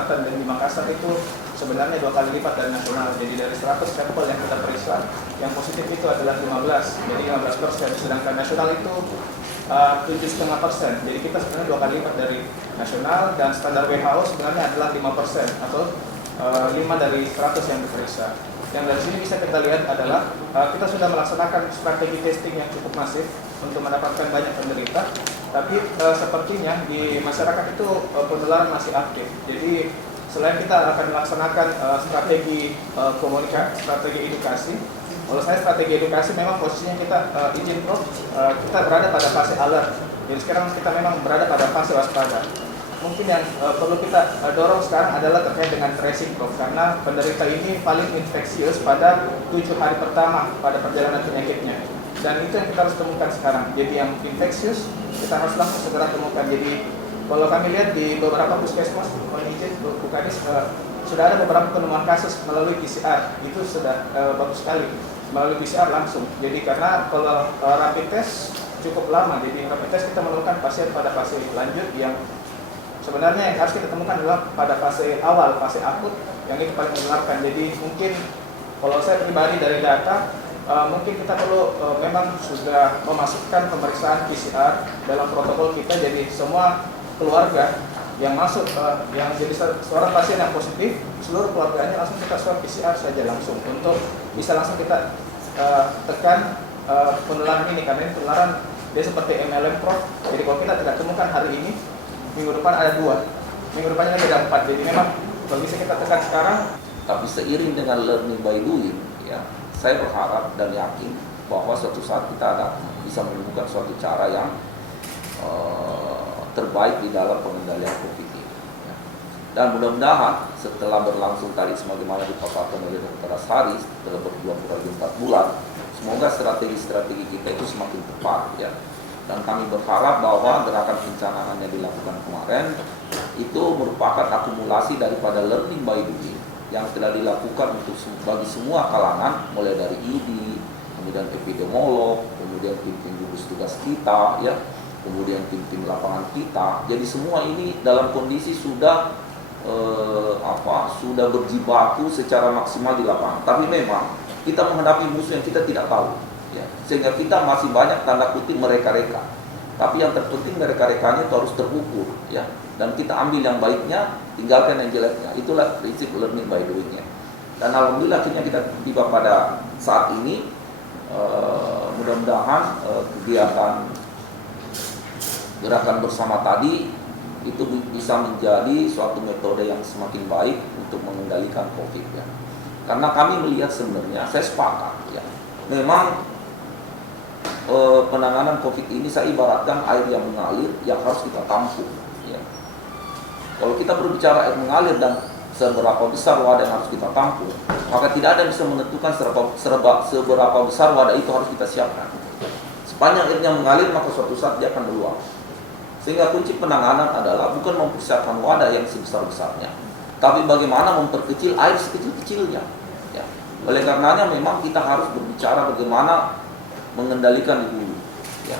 Selatan dan di Makassar itu sebenarnya 2 kali lipat dari nasional. Jadi dari 100 sampel yang kita periksa, yang positif itu adalah 15, jadi 15%. Sedangkan nasional itu 7,5%. Jadi kita sebenarnya 2 kali lipat dari nasional, dan standar WHO sebenarnya adalah 5% atau 5 dari 100 yang diperiksa. Yang dari sini bisa kita lihat adalah kita sudah melaksanakan strategi testing yang cukup masif untuk mendapatkan banyak penderita, tapi sepertinya di masyarakat itu penularan masih aktif. Jadi selain kita akan melaksanakan strategi komunikasi, strategi edukasi, kalau saya strategi edukasi memang posisinya kita izin Prof, kita berada pada fase alert. Jadi sekarang kita memang berada pada fase waspada. Mungkin yang perlu kita dorong sekarang adalah terkait dengan tracing Prof, karena penderita ini paling infeksius pada 7 hari pertama pada perjalanan penyakitnya. Dan itu yang kita harus temukan sekarang. Jadi yang infeksius kita harus langsung segera temukan. Jadi kalau kami lihat di beberapa puskesmas, Bu Kadis, sudah ada beberapa penemuan kasus melalui PCR. Itu sudah bagus sekali, melalui PCR langsung. Jadi karena kalau rapid test cukup lama, jadi rapid test kita menemukan pasien pada fase lanjut yang sebenarnya yang harus kita temukan adalah pada fase awal, fase akut, yang itu paling menularkan. Jadi mungkin kalau saya pribadi dari data, mungkin kita perlu memang sudah memasukkan pemeriksaan PCR dalam protokol kita. Jadi semua keluarga yang masuk, yang jadi seorang pasien yang positif, seluruh keluarganya langsung kita swab PCR saja langsung, untuk bisa langsung kita tekan penularan ini. Karena ini penularan dia seperti MLM Prof. Jadi kalau kita tidak temukan hari ini, minggu depan ada 2, minggu depannya lagi ada 4. Jadi memang kalau bisa kita tekan sekarang. Tapi seiring dengan learning by doing, ya, saya berharap dan yakin bahwa suatu saat kita bisa menemukan suatu cara yang terbaik di dalam pengendalian COVID ini. Ya. Dan mudah-mudahan setelah berlangsung tadi sebagaimana dipaparkan oleh Dr. Asari, setelah berjuang kurang lebih 4 bulan, semoga strategi-strategi kita itu semakin tepat, ya. Dan kami berharap bahwa gerakan pencanangan yang dilakukan kemarin itu merupakan akumulasi daripada learning by doing yang telah dilakukan untuk bagi semua kalangan, mulai dari ID, kemudian epidemiolog, kemudian tim-tim gugus tugas kita, ya, kemudian tim-tim lapangan kita. Jadi semua ini dalam kondisi sudah sudah berjibaku secara maksimal di lapangan. Tapi memang kita menghadapi musuh yang kita tidak tahu, ya, sehingga kita masih banyak tanda kutip mereka-reka. Tapi yang terpenting mereka-rekanya itu harus terukur, ya, dan kita ambil yang baiknya, tinggalkan yang jeleknya. Itulah prinsip learning by doing-nya. Dan alhamdulillah akhirnya kita tiba pada saat ini. Mudah-mudahan kegiatan gerakan bersama tadi itu bisa menjadi suatu metode yang semakin baik untuk mengendalikan COVID, ya. Karena kami melihat sebenarnya, saya sepakat, ya, memang penanganan COVID ini saya ibaratkan air yang mengalir yang harus kita tampung, ya. Kalau kita berbicara air mengalir dan seberapa besar wadah yang harus kita tampung, maka tidak ada yang bisa menentukan seberapa besar wadah itu harus kita siapkan. Sepanjang airnya mengalir, maka suatu saat dia akan meluap. Sehingga kunci penanganan adalah bukan mempersiapkan wadah yang sebesar-besarnya, tapi bagaimana memperkecil air sekecil-kecilnya, ya. Oleh karenanya memang kita harus berbicara bagaimana mengendalikan di hulu, ya.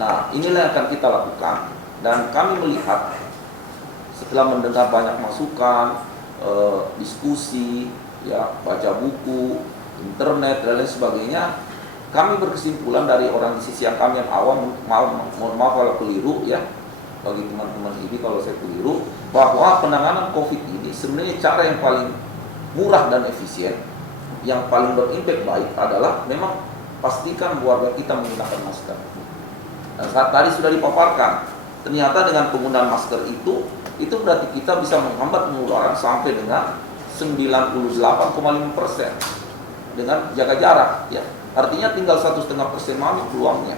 Nah, inilah yang akan kita lakukan. Dan kami melihat setelah mendengar banyak masukan, diskusi, ya, baca buku, internet dan lain sebagainya, kami berkesimpulan dari organisasi yang kami yang awam, mohon maaf kalau keliru, ya, bagi teman-teman ini kalau saya keliru, bahwa penanganan COVID ini sebenarnya cara yang paling murah dan efisien, yang paling berimpact baik adalah memang pastikan keluarga kita menggunakan masker. Dan saat tadi sudah dipaparkan, ternyata dengan penggunaan masker itu berarti kita bisa menghambat penularan sampai dengan 98,5% dengan jaga jarak, ya. Artinya tinggal 1,5% mami peluangnya.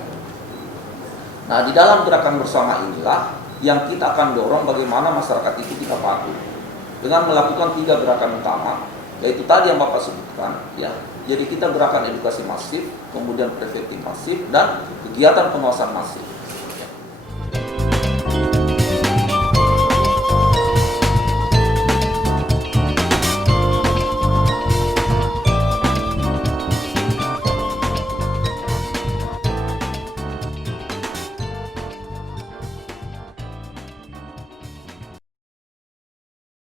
Nah, di dalam gerakan bersama inilah yang kita akan dorong bagaimana masyarakat itu kita patuh dengan melakukan 3 gerakan utama, yaitu tadi yang Bapak sebutkan, ya. Jadi kita gerakan edukasi masif, kemudian preventif masif, dan kegiatan pengawasan masif.